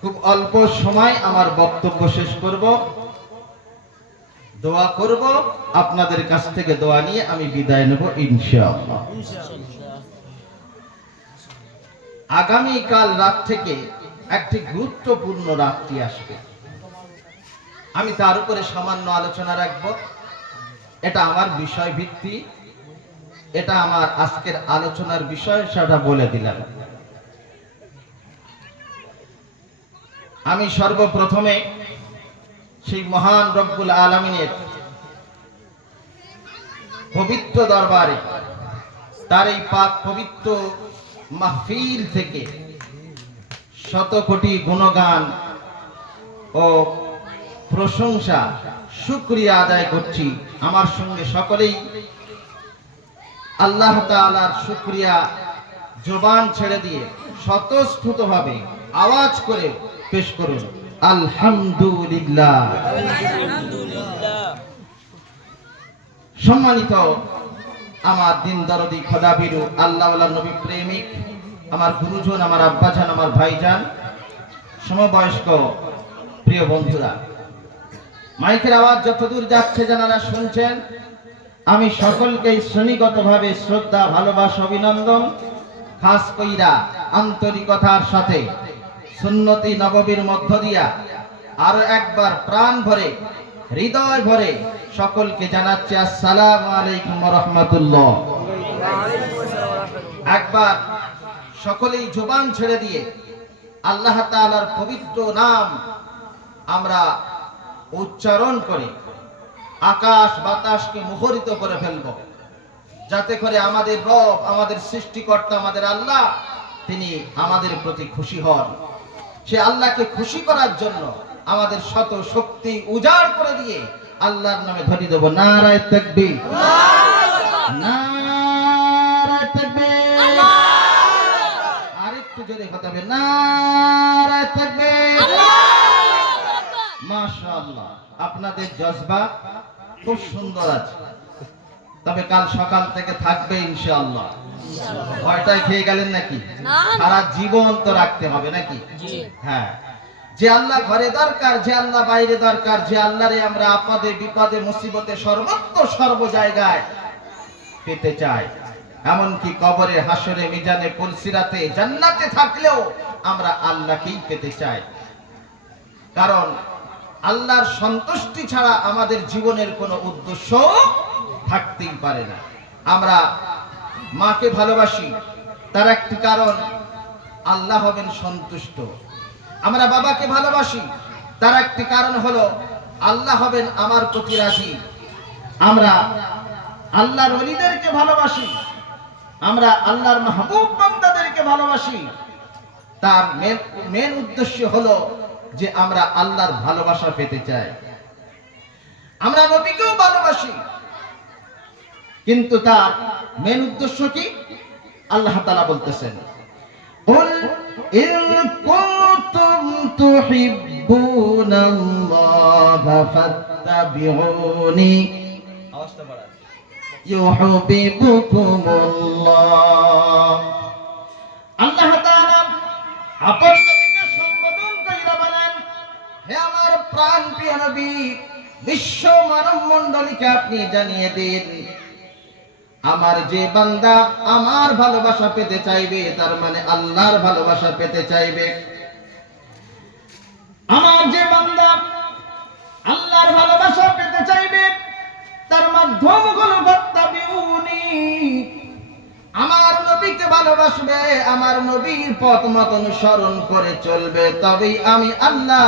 খুব অল্প সময় আমার বক্তব্য শেষ করব, দোয়া করব, আপনাদের কাছ থেকে দোয়া নিয়ে আমি বিদায় নেব ইনশাআল্লাহ। আগামী কাল রাত থেকে একটি গুরুত্বপূর্ণ রাত্রি আসবে, আমি তার উপরে সামান্য আলোচনা রাখব। এটা আমার বিষয় ভিত্তি, এটা আমার আজকের আলোচনার বিষয়, সেটা বলে দিলাম। আমি সর্বপ্রথমে সেই মহান রব্বুল আলামিনের পবিত্র দরবারে, তার এই পাক পবিত্র মাহফিল থেকে শত কোটি গুণগান ও প্রশংসা শুকরিয়া আদায় করছি। আমার সঙ্গে সকলেই আল্লাহ তাআলার শুকরিয়া জবান ছেড়ে দিয়ে স্বতঃস্ফূর্তভাবে আওয়াজ করে পেশ করুন আলহামদুলিল্লাহ। সম্মানিত আমার দিন দরদি খোদাবিরু আল্লাহওয়ালা নবী প্রেমিক, আমার গুরুজন, আমার আব্বাজান, আমার ভাইজান, সমবয়স্ক প্রিয় বন্ধুরা, মাইকের আওয়াজ যতদূর যাচ্ছে যারা শুনছেন, আমি সকলকে শ্রেণীগতভাবে শ্রদ্ধা, ভালোবাসা, অভিনন্দন, খাস কইরা আন্তরিকতার সাথে সুন্নতি নববীর মধ্য দিয়া আরো একবার প্রাণ ভরে, হৃদয় ভরে সকলকে জানাচ্ছি আসসালামু আলাইকুম ওয়া রাহমাতুল্লাহ। একবার সকলেই জবান ছেড়ে দিয়ে আল্লাহ তাআলার পবিত্র নাম আমরা উচ্চারণ করে আকাশ বাতাসকে মুখরিত করে ফেলব, যাতে করে আমাদের রব, আমাদের সৃষ্টিকর্তা, আমাদের আল্লাহ, তিনি আমাদের প্রতি খুশি হন। সে আল্লাহকে খুশি করার জন্য আমাদের শত শক্তি উজাড় করে দিয়ে আল্লাহর নামে ধ্বনি দেব নারায়ে তাকবীর, নারায়ে তাকবীর, আরেকটু জোরে কথা হবে নারায়ে তাকবীর। মাশাআল্লাহ, আপনাদের জজবা খুব সুন্দর আছে, তবে কাল সকাল থেকে থাকবে ইনশাআল্লাহ। ভয়টায় খেয়ে গেলেন নাকি? সারা জীবন তো রাখতে হবে নাকি? হ্যাঁ, যে আল্লাহ ঘরে দরকার, যে আল্লাহ বাইরে দরকার, যে আল্লাহরে আমরা আপদে বিপদে মুসিবতে সর্বত্র সর্ব জায়গায় পেতে চাই, এমনকি কবরে, হাসরে, মিজানে, পুলসিরাতে, জান্নাতে থাকলেও আমরা আল্লাহকেই পেতে চাই। কারণ আল্লাহর সন্তুষ্টি ছাড়া আমাদের জীবনের কোনো উদ্দেশ্য থাকতেই পারে না। আমরা মাকে ভালোবাসি, তার একটি কারণ আল্লাহ হবেন সন্তুষ্ট। আমরা বাবাকে ভালোবাসি, তার একটি কারণ হলো আল্লাহ হবেন আমার প্রতি রাজি। আমরা আল্লাহর ওলিদেরকে ভালোবাসি, আমরা আল্লাহর মাহবুব বান্দাদেরকে ভালোবাসি, তার মেন উদ্দেশ্য হলো যে আমরা আল্লাহর ভালোবাসা পেতে চাই। আমরা নবীকেও ভালোবাসি, কিন্তু তার মেন উদ্দেশ্য কি? আল্লাহ তাআলা বলতেছেন, কুল ইন কুনতুম তুহিব্বুনাল্লাহা ফাত্তাবিউনি আওয়াজটা বাড়ান ইউহিব্বুকুমুল্লাহ। আল্লাহ তাআলা আপন নবীকে সম্বোধন কইরা বলেন, হে আমার প্রাণ প্রিয় নবী, বিশ্ব মানব মণ্ডলীকে আপনি জানিয়ে দিন, আমার যে বান্দা আমার ভালোবাসা পেতে চাইবে, তার মানে আল্লাহর ভালোবাসা পেতে চাইবে, আমার যে বান্দা আল্লাহর ভালোবাসা পেতে চাইবে, তার মাধ্যম হলো ফাত্তাবিউনি, আমার নবীকে ভালোবাসবে, আমার নবীর পথ মত অনুসরণ করে চলবে, তবেই আমি আল্লাহ,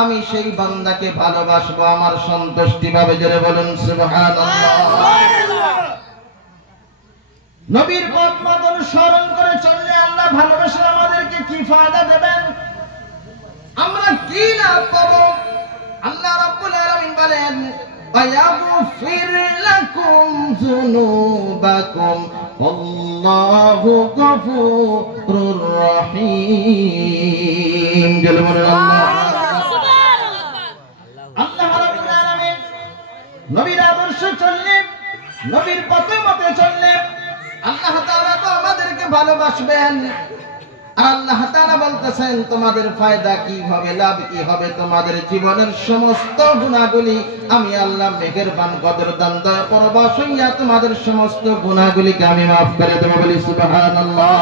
আমি সেই বান্দাকে ভালোবাসবো আমার সন্তুষ্টি ভাবে। জোরে বলুন সুবহানাল্লাহ। নবীর পথ মত অনুসরণ করে চললে আল্লাহ ভালোবাসে আমাদেরকে কি ফায়দা দেবেন, আমরা কি লাভ পাবো? আল্লাহ রাব্বুল আলামিন বলেন, ওয়ায়াগফির লাকুম যুনুবাকুম আল্লাহু গফুরুর রহিম। জোরে বলুন আল্লাহ রাব্বুল আলামিন নবীর আদর্শে চললে, নবীর পথে মতে চললে আল্লাহ তাআলা তো আমাদেরকে ভালোবাসবেন। আর আল্লাহ তাআলা বলতেছেন তোমাদের ফায়দা কি হবে, লাভ কি হবে, তোমাদের জীবনের সমস্ত গুনাহগুলি আমি আল্লাহ মেহেরবান কদরদান দয়া পরবশ হইয়া তোমাদের সমস্ত গুনাহগুলিকে আমি maaf করে দেব। বলি সুবহানাল্লাহ।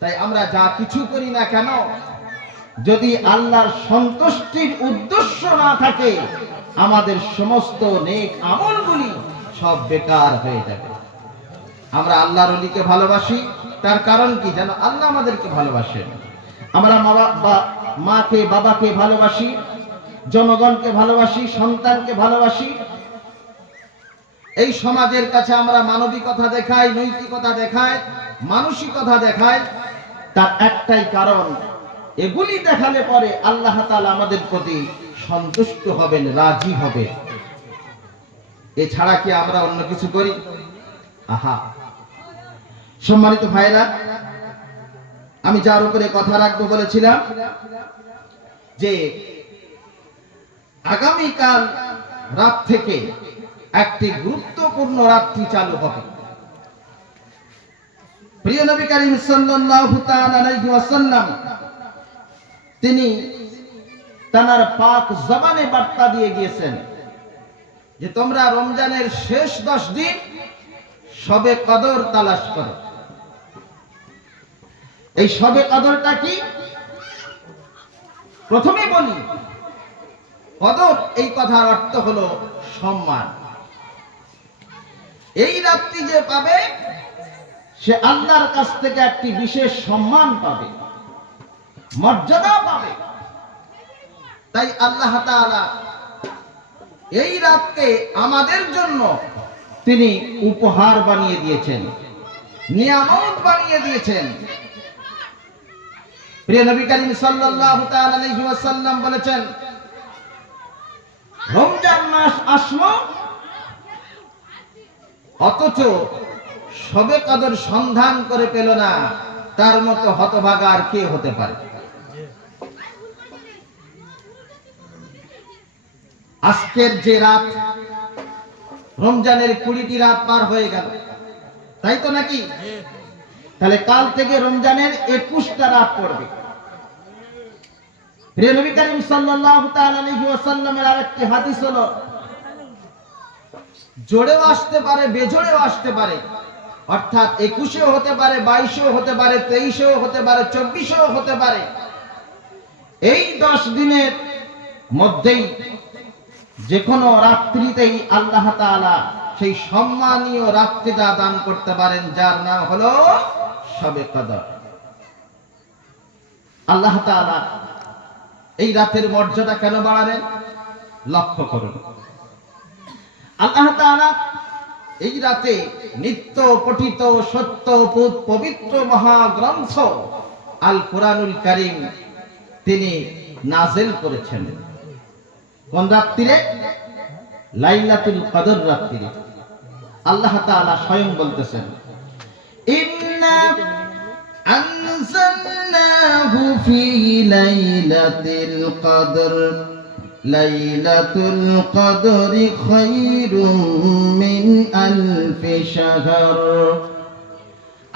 তাই আমরা যা কিছু করি না কেন, যদি আল্লাহর সন্তুষ্টির উদ্দেশ্য না থাকে, আমাদের সমস্ত নেক আমলগুলি সব বেকার হয়ে যাবে। আমরা আল্লাহর ওলিকে ভালোবাসি, তার কারণ কি জানো? আল্লাহ আমাদেরকে ভালোবাসেন। আমরা মাকে বাবাকে ভালোবাসি, জনগণকে ভালোবাসি, সন্তানকে ভালোবাসি। এই সমাজের কাছে আমরা মানবিকতা দেখাই, নৈতিকতা দেখাই, মানসিকতা দেখাই। তার একটাই কারণ, এগুলি দেখালে পরে আল্লাহ তাআলা আমাদের প্রতি সন্তুষ্ট হবেন, রাজি হবেন। এছাড়া কি আমরা অন্য কিছু করি? আহা, সম্মানিত ভাইরা, আমি যার উপরে কথা রাখবো বলেছিলাম যে আগামীকাল রাত থেকে একটি গুরুত্বপূর্ণ রাত্রি চালু হবে। প্রিয় নবী করিম সাল্লাল্লাহু তাআলা আলাইহি ওয়াসাল্লাম তিনি তার পাক জবানে বার্তা দিয়ে গিয়েছেন যে তোমরা রমজানের শেষ 10 দিন শবে কদর তালাশ করো। এই শবে কদরটা কি? প্রথমে বলি, কদর এই কথার অর্থ হলো সম্মান। এই রাত্রি যে পাবে সে আল্লাহর কাছ থেকে একটি বিশেষ সম্মান পাবে, মর্যাদা পাবে। তাই আল্লাহ তাআলা এই রাতকে আমাদের জন্য তিনি উপহার বানিয়ে দিয়েছেন, নিয়ামত বানিয়ে দিয়েছেন। প্রিয় নবী করিম সাল্লাল্লাহু তাআলা আলাইহি ওয়াসাল্লাম বলেছেন, রমজান মাস আসলো অথচ শবে কদর সন্ধান করে পেল না, তার মতো হতভাগা আর কে হতে পারে? আজকের যে রাত, রমজানের 20টি রাত পার হয়ে গেল, তাই তো নাকি? তাহলে কাল থেকে রমজানের 21টা রাত পড়বে। প্রিয় নবী করিম সাল্লাল্লাহু তাআলা আলাইহি ওয়াসাল্লামের আরেকটি হাদিস হলো, জোড়েও আসতে পারে, বেজোড়েও আসতে পারে, অর্থাৎ 21ও হতে পারে, 22ও হতে পারে, 23ও হতে পারে, 24ও হতে পারে। এই 10 দিনের মধ্যেই যে কোনো রাত্রিতেই আল্লাহ তাআলা সেই সম্মানীয় রাত্রিটা দান করতে পারেন, যার নাম হলো শবে কদর। আল্লাহ তাআলা এই রাতের মর্যাদা কেন বাড়ালেন? লক্ষ্য করুন। আল্লাহ তাআলা এই রাতে নিত্য পঠিত সত্য পবিত্র মহাগ্রন্থ আল কোরআনুল কারীম তিনি নাযিল করেছেন। কোন রাত্রিরে? লাইলাতুল কদর রাত্রিরে। আল্লাহ তাআলা স্বয়ং বলতেছেন, ইন্না আনজালনাহু ফি লাইলাতিল কদর লাইলাতুল কদরি খায়রুম মিন আলফি শাহর।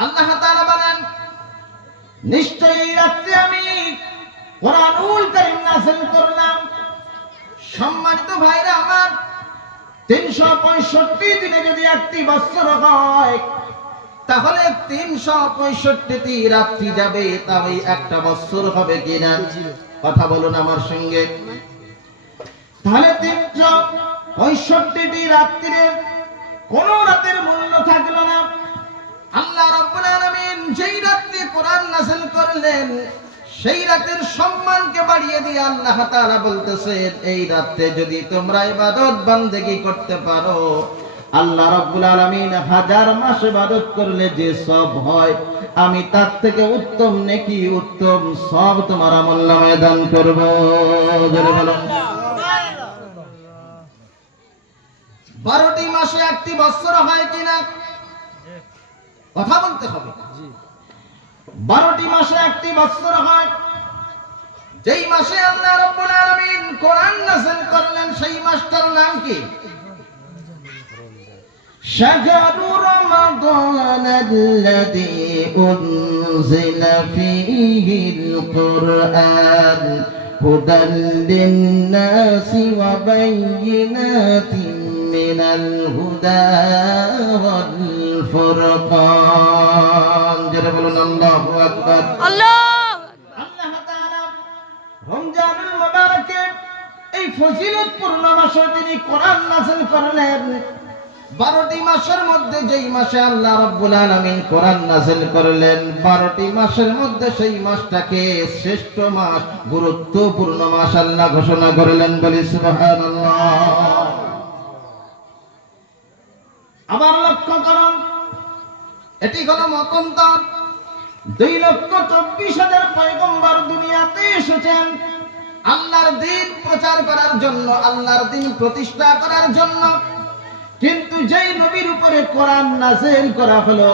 আল্লাহ তাআলা বলেন, নিশ্চয়ই রাত্রে আমি কোরআনুল কারীম নাযিল করলাম। সম্মানিত ভাইরা আমার, 365 দিনে যদি একটি বছর হয়, তাহলে 365টি রাত্রি যাবে, তবে একটা বছর হবে কিনা? কথা বলুন আমার সঙ্গে। তাহলে 365টি রাত্রির কোন রাতের মূল্য থাকলো না। আল্লাহ রাব্বুল আলামিন যেই রাত্রে কোরআন নাযিল করলেন, সেই রাতের সম্মানকে বাড়িয়ে দিয়ে আল্লাহ তাআলা বলতেছেন, এই রাতে যদি তোমরা ইবাদত বান্দেগী করতে পারো, আল্লাহ রাব্বুল আলামিন 1000 মাস ইবাদত করলে যে সব হয়, আমি তার থেকে উত্তম নেকি, উত্তম সব তোমার আমলনামায় দান করব। জোরে বলুন। 12টি মাসে একটি বছর হয় কিনা? কথা বলতে হবে। 12টি মাসে একটি বছর হয়। যেই মাসে আল্লাহ রাব্বুল আলামিন কোরআন নাযিল করলেন, সেই মাসটার নাম কি? شهر رمضان الذي أنزل فيه القرآن هدى للناس وبينات من الهدى والفرقان جل الله أكبر الله تعالى রমজানুল মুবারকে এই ফজিলতপূর্ণ মাসে তিনি কোরআন নাযিল করলেন 12টি মাসের মধ্যে যেই মাসে আল্লাহ রাব্বুল আলামিন কোরআন নাযিল করলেন 12টি মাসের মধ্যে সেই মাসটাকে শ্রেষ্ঠ মাস গুরুত্বপূর্ণ মাস আল্লাহ ঘোষণা করলেন বলি সুবহানাল্লাহ আবার লক্ষ্য করুন এটি হলো মতান্তর 2,24,000 পয়গম্বর দুনিয়াতে এসেছেন আল্লাহর দ্বীন প্রচার করার জন্য আল্লাহর দ্বীন প্রতিষ্ঠা করার জন্য কিন্তু যেই নবীর উপরে কোরআন নাযিল করা হলো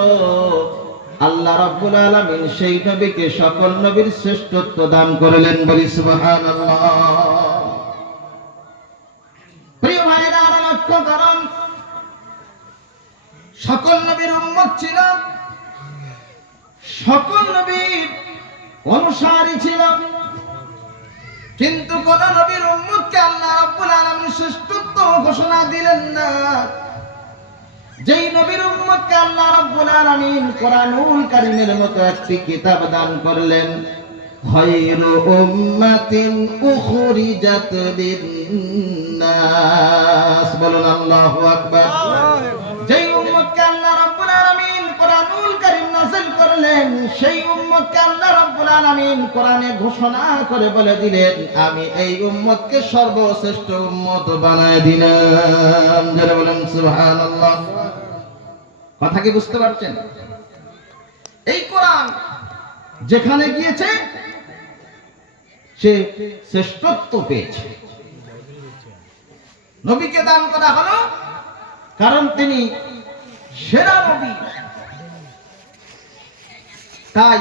আল্লাহ রাব্বুল আলামিন সেই নবীকে সকল নবীর শ্রেষ্ঠত্ব দান করলেন বলি সুবহানাল্লাহ প্রিয় ভাইরা লক্ষ্য করুন সকল নবীর উম্মত ছিল সকল নবীর অনুসারী ছিল কিন্তু কোন নবীর উম্মতকে আল্লাহ রাব্বুল আলামিন শ্রেষ্ঠত্ব ঘোষণা দিলেন না যেই নবীর উম্মতকে আল্লাহ রাব্বুল আলামিন কোরআনুল কারীমের মতো একটি কিতাব দান করলেন খায়রু উম্মাতিন উখরিজাত লিন-নাস বলুন আল্লাহু আকবার যেই উম্মতকে আল্লাহ রাব্বুল আলামিন কোরআনুল কারীম নাযিল করলেন সেই উম্মতকে আল্লাহ রাব্বুল আলামিন কোরআনে ঘোষণা করে বলে দিলেন আমি এই উম্মতকে সর্বশ্রেষ্ঠ উম্মত বানায় দিলাম যারা বলেন সুবহানাল্লাহ কথা কি বুঝতে পারছেন এই কোরআন যেখানে গিয়েছে সে শ্রেষ্ঠত্ব পেয়েছে নবীকে দান করা হলো কারণ তিনি সেরা নবী তাই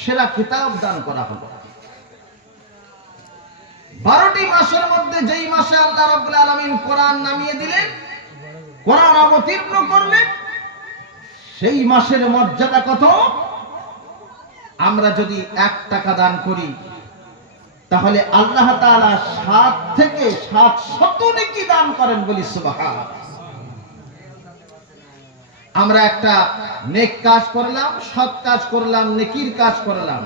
সেরা কিতাব দান করা হলো 12টি মাসের মধ্যে যেই মাসে আল্লাহ রাব্বুল আলামিন কোরআন নামিয়ে দিলেন কোরআন অবতীর্ণ করলেন সেই মাসের মর্যাদা কত আমরা যদি 1 টাকা দান করি তাহলে আল্লাহ তাআলা 7 থেকে 700 নেকি দান করেন বলি সুবহানাল্লাহ আমরা একটা নেক কাজ করলাম সৎ কাজ করলাম নেকির কাজ করলাম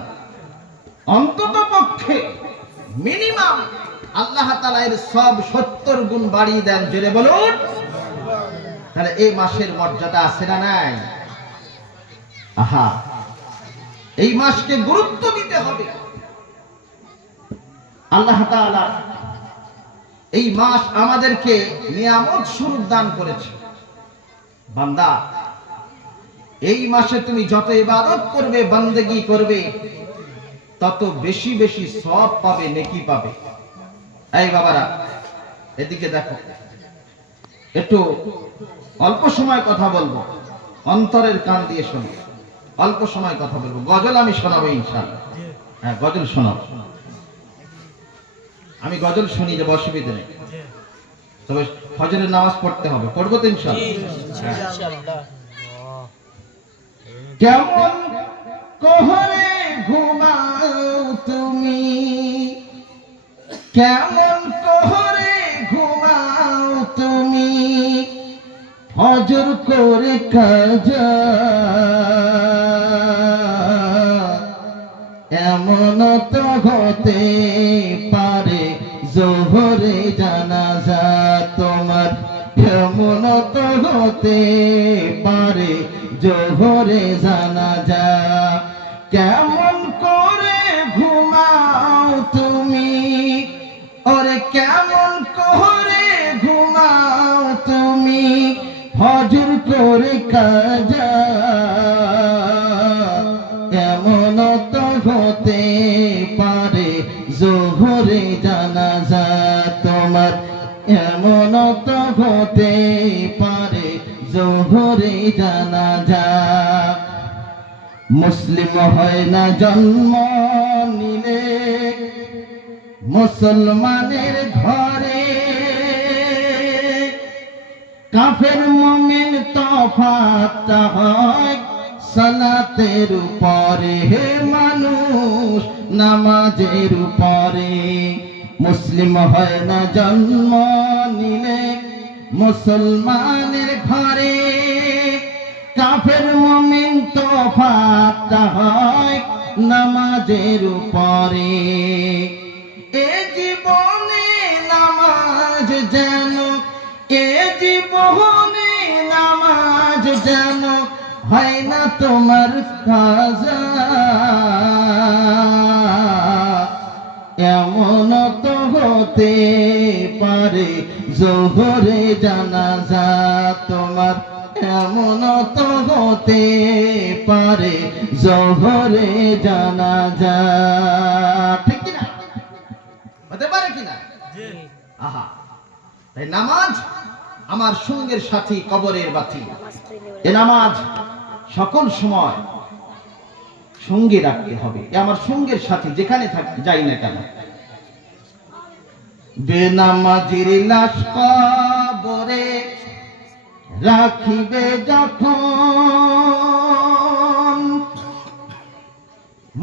অন্ততপক্ষে মিনিমাম আল্লাহ তাআলা এর সব 70 গুণ বাড়িয়ে দেন জোরে বলুন তাহলে এই মাসের মর্যাদা আছে না নাই আহা এই মাসকে গুরুত্ব দিতে হবে আল্লাহ তাআলা এই মাস আমাদেরকে নিয়ামত স্বরূপ দান করেছে বান্দা এই মাসে তুমি যত ইবাদত করবে বান্দেগী করবে তত বেশি বেশি সওয়াব পাবে নেকি পাবে এই বাবারা এদিকে দেখো একটু অল্প সময় কথা বলবো অন্তরের কান দিয়ে শোনো অল্প সময় কথা বলবো গজল আমি শোনাবো ইনশাআল্লাহ হ্যাঁ গজল শোনাবো আমি গজল শুনি যে অসুবিধা নেই তবে ফজরের নামাজ পড়তে হবে পড়বো তো ইনশাআল্লাহ কেমন কোহরে ঘুমাও তুমি কেমন কোহরে ঘুমাও তুমি ফজর করে কাজা এমন তো হতে পারে জোহরে জানাজা তোমার এমন তো হতে পারে জোহরে জানাজা কেমন করে ঘুমাও তুমি ওরে কেমন করে ঘুমাও তুমি ফজর করে কাজা এমন তো হতে পারে জোহরে জানাজা তোমার এমন তো হতে পারে জোহরে জানাজা মুসলিম হয় না জন্ম নিলে মুসলমানের ঘরে কাফের মুমিন তফাৎটা হয় সালাতের উপরে, হে মানুষ নামাজের উপরে। মুসলিম হয় না জন্ম নিলে মুসলমানের ঘরে, কাফের মুমিন তফাৎটা হয় নামাজের উপরে। এ জীবনে নামাজ যেন, এ জীবনে নামাজ যেন হয় না তোমার কাজা, এমন তো হতে পারে জোহরে জানাজা তোমার, এমন তো হতে পারে জোহরে জানাজা। ঠিক কিনা? হতে পারে কিনা? আহা, তাই নামাজ আমার সঙ্গের সাথী, কবরের বাতি। এ নামাজ সকল সময় সঙ্গে রাখতে হবে, এ আমার সঙ্গের সাথী, যেখানে যাই না কেন। বেনামাজির লাশ কবরে রাখিবে যখন,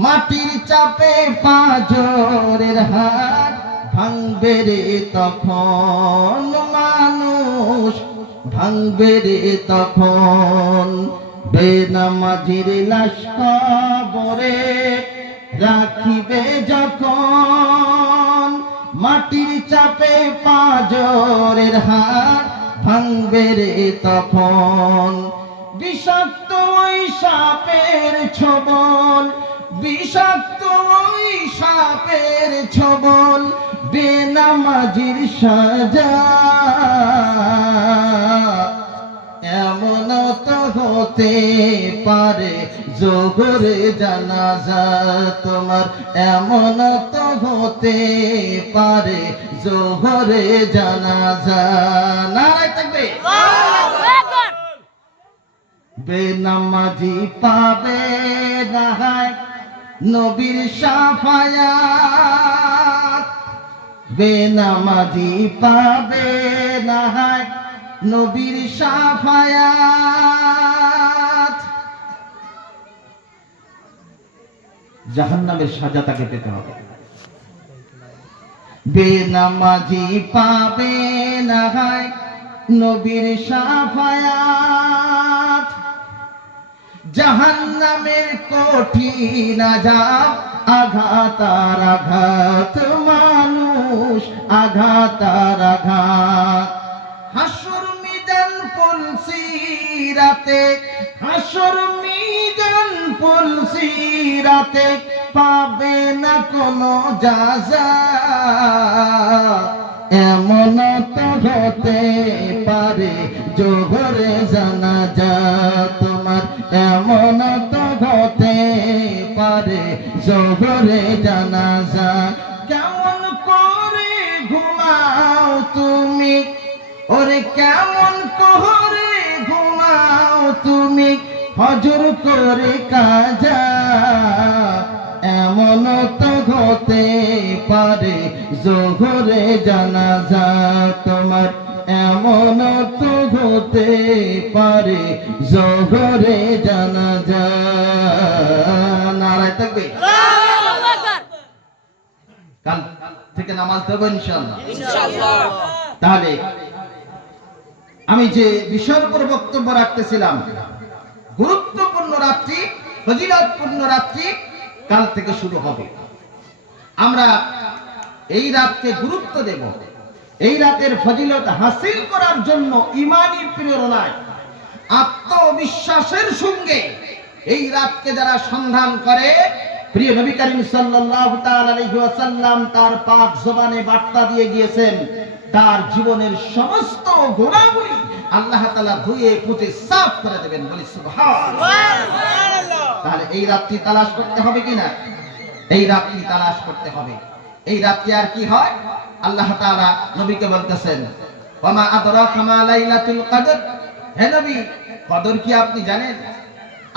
মাটির চাপে পাঁজরের হাড় ভাঙবে রে তখন, মানুষ ভাঙবে রে তখন। বেনামাজির লাশ কবরে রাখিবে যখন, মাটির চাপে পাঁজরের হাড় ভাঙবে রে তখন। বিষাক্ত ওই সাপের ছোবল, বিষাক্ত ওই সাপের ছোবল বেনামাজির সাজা, এমন তো হতে পারে জোহরে জানাজা তোমার, এমন তো হতে পারে জোহরে জানাজা। নারায়ে তাকবীর। বেনামাজি পাবে না নবীর শাফায়াত, বেনামাজি পাবে না নবীর শাফায়াত। জাহান্নামের সাজা তাকে পেতে হবে। বেনামাজি পাবে না নবীর শাফায়াত, জাহান্নামের কঠিন আযাব, আঘাত আর আঘাত মানুষ, আঘাত আর আঘাত। হাসর মিজান পুলসিরাতে, হাসর মিজান পুলসিরাতে পাবে না কোনো যাজা, এমন তো হতে পারে জোহরে জানাজা তোমার, এমন তো হতে পারে জোহরে জানাজা। কেমন করে ঘুমাও তুমি, ওরে কেমন করে ঘুমাও তুমি হজর করে কাজা, এমন তো হতে পারে জোহরে জানাজা তোমার, এমন তো হতে পারে জোহরে জানাজা। নারায়ে তাকবীর। কাল থেকে নামাজ দেবো ইনশাআল্লাহ। তাহলে আমি যে বিষয়ের উপর বক্তব্য রাখতেছিলাম, গুরুত্বপূর্ণ রাত্রি, ফজিলতপূর্ণ রাত্রি কাল থেকে শুরু হবে। আমরা এই রাতকে গুরুত্ব দেব, এই রাতের ফজিলত হাসিল করার জন্য ঈমানী প্রেরণায় আত্মবিশ্বাসের সঙ্গে এই রাতকে যারা সন্ধান করে, প্রিয় নবী করিম সাল্লাল্লাহু তাআলা আলাইহি ওয়াসাল্লাম তার পাক জবানে বার্তা দিয়ে গিয়েছেন, তার জীবনের সমস্ত গুনাহগুলি আল্লাহ তাআলা ধুয়ে মুছে সাফ করে দেবেন। বলি সুবহানাল্লাহ। তাহলে এই রাতটি তালাশ করতে হবে কিনা? এই রাতটি তালাশ করতে হবে। এই রাতটি আর কি হয়? আল্লাহ তাআলা নবীকে বলতেছেন, ওয়া মা আদরাকা মা লাইলাতুল কদর, হে নবী কদর কি আপনি জানেন?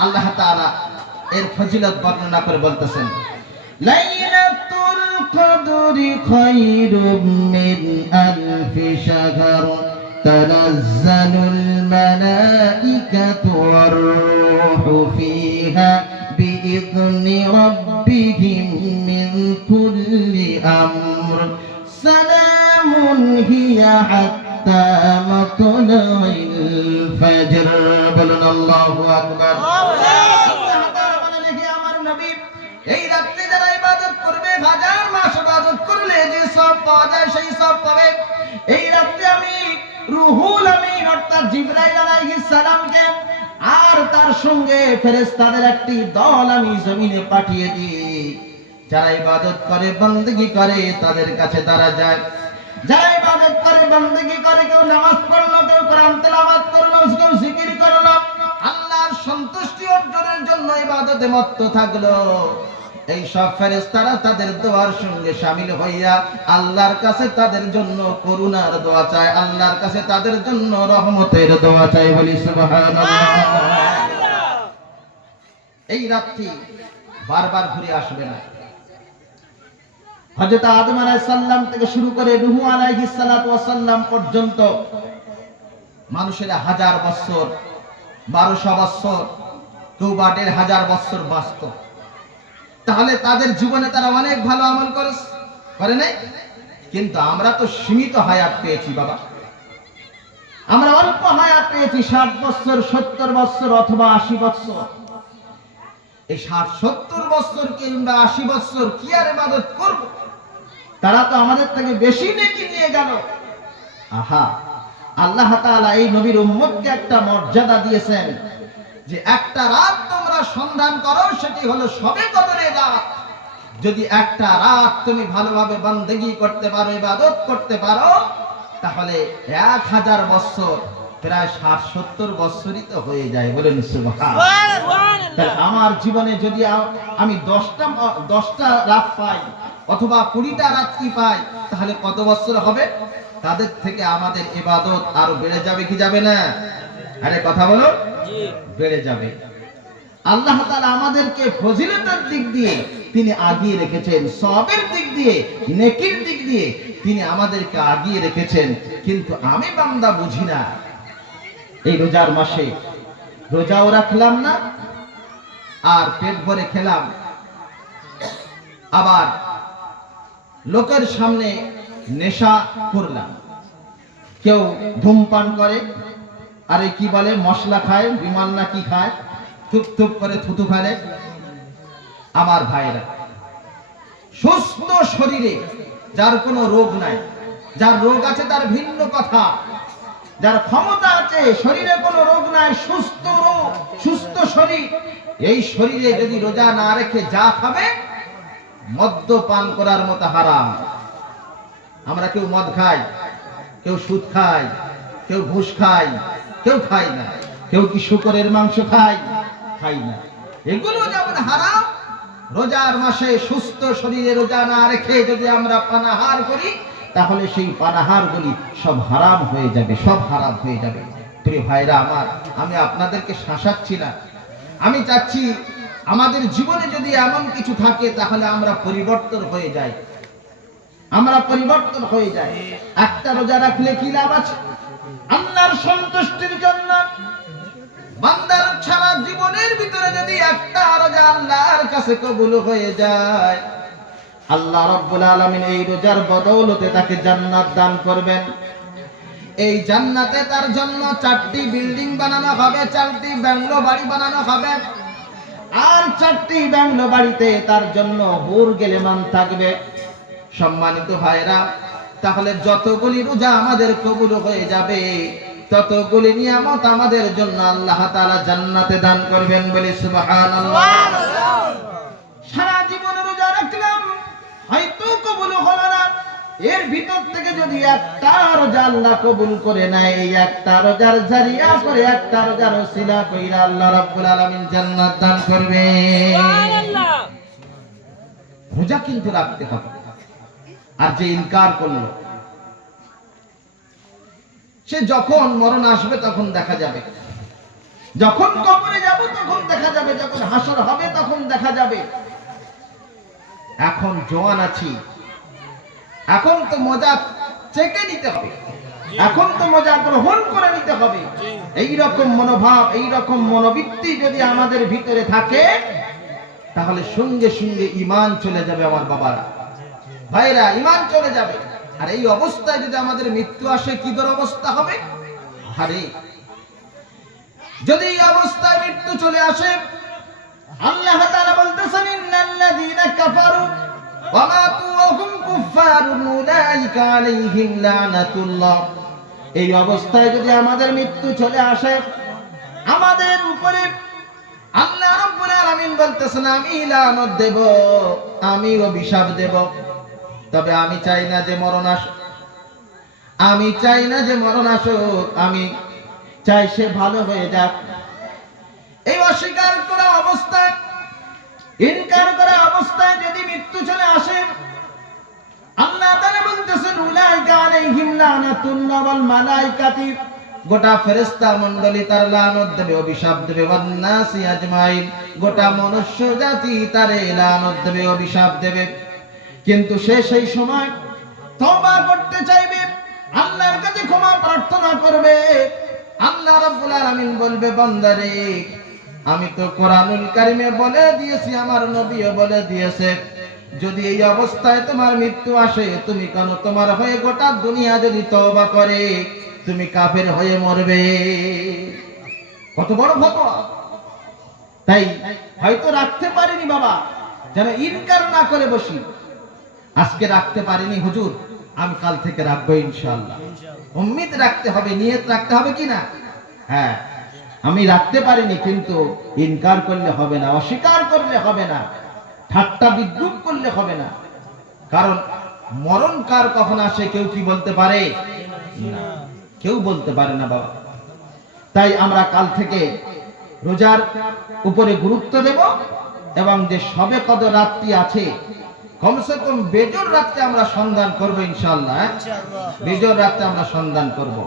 আল্লাহ তাআলা এর ফজিলত বর্ণনা করে বলতেছেন, লাইলাতুল কদরি খায়রুম মিন আলফি শাহর তানাজ্জালুল মালাইকাতু ওয়ার রূহু ফিহা বিইذনি রাব্বিহিম মিন কুল্লি আমর সালামুন হিয়া হাত্তা মাতলাইল ফাজর। বলুন আল্লাহু আকবার। এই রাত্রে যারা ইবাদত করবে, হাজার মাস ইবাদত করলে যে সব পাওয়া যায় সেই সব পাবে। এই রাত্রে আমি রুহুল আমিন অর্থাৎ জিবরাইল আলাইহিস সালামকে আর তার সঙ্গে ফেরেশতাদের একটি দল আমি জমিনে পাঠিয়ে দিই। যারা ইবাদত করে, বندگی করে, তাদের কাছে তারা যায়। যারা ইবাদত করে, বندگی করে, কেউ নামাজ পড়লো, কেউ কোরআন তেলাওয়াত করলো, কেউ জিকির করলো, আল্লাহর সন্তুষ্টি অর্জনের জন্য ইবাদতে মত্ত থাকলো, এই সব ফেরেশতারা তাদের দোয়ার সঙ্গে শামিল হইয়া আল্লাহর কাছে তাদের জন্য করুণার দোয়া চায়, আল্লাহর কাছে তাদের জন্য রহমতের দোয়া চায়। বলি সুবহানাল্লাহ। এই রাতটি বারবার ঘুরে আসবে না। হযরত আদম আলাইহিস সালাম থেকে শুরু করে নূহ আলাইহিস সালাতু ওয়াস সালাম পর্যন্ত মানুষেরা 1000 বছর, 1200 বছর, কেউ বা 1500 বছর বাঁচত। তাহলে তাদের জীবনে তারা অনেক ভালো আমল করে নাই? কিন্তু আমরা তো সীমিত হায়াত পেয়েছি বাবা। আমরা অল্প হায়াত পেয়েছি, 60 বছর, 70 বছর অথবা 80 বছর। এই 60-70 বছর কিংবা 80 বছর কি আর ইবাদত করব? তারা তো আমাদের থেকে বেশি নেকি নিয়ে গেল। আহা, আল্লাহ তাআলা এই নবীর উম্মতকে একটা মর্যাদা দিয়েছেন যে একটা রাত তোমরা সন্ধান করো, সেটি হলো শবে কদরের রাত। যদি একটা রাত তুমি ভালোভাবে বندگی করতে পারো, ইবাদত করতে পারো, তাহলে 1000 বছর প্রায় 60-70 বছরই তো হয়ে যায়। বলেন সুবহানাল্লাহ। তাহলে আমার জীবনে যদি আমি 10টা রাত পাই অথবা 20টা রাত্রি পাই, তাহলে কত বছর হবে? তাদের থেকে আমাদের ইবাদত আরো বেড়ে যাবে কি যাবে না? আরে কথা বলো। জি, বেড়ে যাবে। আল্লাহ তাআলা আমাদেরকে ফজিলতের দিক দিয়ে তিনি আগিয়ে রেখেছেন, সওয়াবের দিক দিয়ে, নেকির দিক দিয়ে তিনি আমাদেরকে আগিয়ে রেখেছেন। কিন্তু আমি বান্দা বুঝি না। এই রোজার মাসে রোজাও রাখলাম না, আর পেট ভরে খেলাম, আবার লোকের সামনে নেশা করলাম। কেউ ধূমপান করে, আরে কি বলে মশলা খায়, বিমান না কি খায়, থুপ থুপ করে থুতু ফেলে। আমার ভাইরা, সুস্থ শরীরে যার কোনো রোগ নাই, যার রোগ আছে তার ভিন্ন কথা, যার ক্ষমতা আছে, শরীরে কোনো রোগ নাই, সুস্থ শরীর, এই শরীরে যদি রোজা না রেখে যা খাবে, মদ্যপান করার মতো হারাম। আমরা কেউ মদ খাই, কেউ সুদ খাই, কেউ ঘুষ খাই, কেউ খাই না। কেউ কি শূকরের মাংস খাই না। এগুলো যেমন হারাম, রোজার মাসে সুস্থ শরীরে রোজা না রেখে যদি আমরা পানাহার করি, তাহলে সেই পানাহারগুলি সব হারাম হয়ে যাবে, সব হারাম হয়ে যাবে। প্রিয় ভাইরা আমার, আমি আপনাদেরকে শাসাচ্ছি না, আমি চাচ্ছি আমাদের জীবনে যদি এমন কিছু থাকে তাহলে আমরা পরিবর্তন হয়ে যাই, আমরা পরিবর্তন হয়ে যাই। একটা রোজা রাখলে কি লাভ আছে? আল্লাহর সন্তুষ্টির জন্য বান্দার সারা জীবনের ভিতরে যদি একটা রোজা আল্লাহর কাছে কবুল হয়ে যায়, আল্লাহ রাব্বুল আলামিন এই রোজার বদৌলতে তাকে জান্নাত দান করবেন। এই জান্নাতে তার জন্য 4টি বিল্ডিং বানানো হবে, 4টি বাংলো বাড়ি বানানো হবে, আর 4টি বাংলো বাড়িতে তার জন্য হুর গেলেমান থাকবে। সম্মানিত ভাইরা, তাহলে যতগুলি রোজা আমাদের কবুল হয়ে যাবে, ততগুলি নিয়ামত আমাদের জন্য আল্লাহ তাআলা জান্নাতে দান করবেন। বলি সুবহানাল্লাহ। সারা জীবন রোজা রাখলাম, হয়তো কবুল হলো না, এর ভিতর থেকে যদি একটা রোজা আল্লাহ কবুল করে নেয়, এই একটা রোজার জারিয়া করে, একটা রোজার ওসিলা কইরা আল্লাহ রাব্বুল আলামিন জান্নাত দান করবে। সুবহানাল্লাহ। রোজা কিন্তু রাখতে হবে। আর যে ইনকার করলো, সে যখন মরণ আসবে তখন দেখা যাবে, যখন কবরে যাব তখন দেখা যাবে, যখন হাসর হবে তখন দেখা যাবে। এখন জওয়ান আছি, এখন তো মজা চেকে নিতে হবে, এখন তো মজা গ্রহণ করে নিতে হবে। এই রকম মনোভাব, এই রকম মনোবৃত্তি যদি আমাদের ভিতরে থাকে, তাহলে সঙ্গে সঙ্গে ঈমান চলে যাবে আমার বাবারা, ভাইরা, ঈমান চলে যাবে। আর এই অবস্থায় যদি আমাদের মৃত্যু আসে, কি দুরবস্থা হবে। আরে যদি এই অবস্থায় মৃত্যু চলে আসে, আল্লাহ তাআলা বলতেছেন, ইন্নাল্লাযীনা কাফারু ওয়া মাতু ওয়া হুম কুফফারুন উলাইকা আলাইহিম লানাতুল্লাহ। এই অবস্থায় যদি আমাদের মৃত্যু চলে আসে, আমাদের উপরে আল্লাহ রাব্বুল আলামিন বলতেছেন, আমি লানত দেব, আমি অভিশাপ দেব। তবে আমি চাই না যে মরণ আসুক, আমি চাই না যে মরণ আসুক, আমি চাই সে ভালো হয়ে যাক। এই অস্বীকার করা অবস্থায়, ইনকার করা অবস্থায় যদি মৃত্যু চলে আসে, আল্লাহ তাআলা বলতেছেন, উলাইকা আলাইহিম লানাতুল্লাহ ওয়াল মালাইকাতি, গোটা ফেরেশতা মণ্ডলী তার লানত দেবে, অভিশাপ দেবে, ওয়ান নাসি আজমাইন, গোটা মনুষ্য জাতি তারে লানত দেবে, অভিশাপ দেবে। কিন্তু সে সেই সময় তওবা করতে চাইবে, আল্লাহর কাছে ক্ষমা প্রার্থনা করবে। আল্লাহ রাব্বুল আলামিন বলবে, বান্দারে, আমি তো কোরআনুল কারীমে বলে দিয়েছি, আমার নবীও বলে দিয়েছে, যদি এই অবস্থায় তোমার মৃত্যু আসে, তুমি কেন তোমার হয়ে গোটা দুনিয়া যদি তওবা করে, তুমি কাফের হয়ে মরবে। কত বড় ফতোয়া! তাই হয়তো রাখতে পারিনি বাবা, যেন ইনকার না করে বসি। আজকে রাখতে পারিনি হুজুর, আমি কাল থেকে রাখবো ইনশাআল্লাহ। উম্মিদ রাখতে হবে, নিয়ত রাখতে হবে কি না? হ্যাঁ, আমি রাখতে পারিনি, কিন্তু ইনকার করলে হবে না, অস্বীকার করলে হবে না, ঠাট্টা বিদ্রুপ করলে হবে না। কারণ মরণ কার কখন আসে কেউ কি বলতে পারে? না, কেউ বলতে পারে না বাবা। তাই আমরা কাল থেকে রোজার উপরে গুরুত্ব দেব, এবং যে শবে কদর রাত্রি আছে, কমসে কম বেজর রাত্রে আমরা সন্ধান করবো ইনশাআল্লাহ। বেজর রাত্রে আমরা সন্ধান করব।